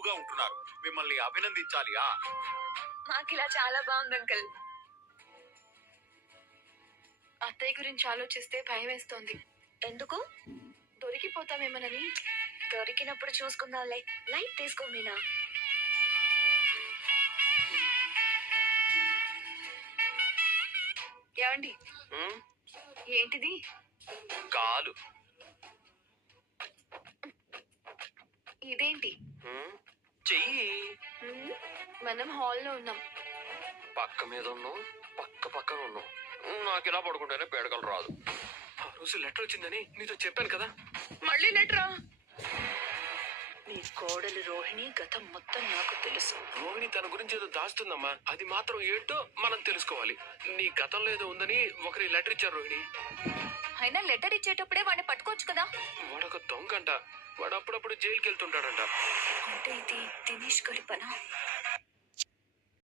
సులువుగా ఉంటున్నారు. మిమ్మల్ని అభినందించాలి. మాకు ఇలా చాలా బాగుంది అంకుల్. అత్తయ్య గురించి ఆలోచిస్తే భయం వేస్తోంది. ఎందుకు? దొరికిపోతామేమోనని. దొరికినప్పుడు చూసుకుందాంలే. లైట్ తీసుకో మీనా. ఏమండి, ఏంటిది? కాలు. ఇదేంటి? చెయ్యి. మనం హాల్లో ఉన్నాం. పక్క మీద ఉన్నాం, పక్కన ఉన్నాం. నాకు ఇలా పడుకుంటేనే పేడకలు రాదు. ఆ రోజు లెటర్ వచ్చిందని నీతో చెప్పాను కదా. మళ్ళీ లెటరా? నీ కోడలు రోహిణి గతం మొత్తం నాకు తెలుసు. రోహిణి తన గురించి ఏదో దాస్తుందమ్మా. అది మాత్రం ఏంటో మనం తెలుసుకోవాలి. నీ గతంలో ఏదో ఉందని ఒకరి లెటర్ ఇచ్చారు రోహిణి. అయినా లెటర్ ఇచ్చేటప్పుడే వాడిని పట్టుకోవచ్చు కదా. వాడొక దొంగంట. వాడు అప్పుడప్పుడు జైలుకి వెళ్తుంటాడంట. అంటే ఇది దినేష్ గారి పనా?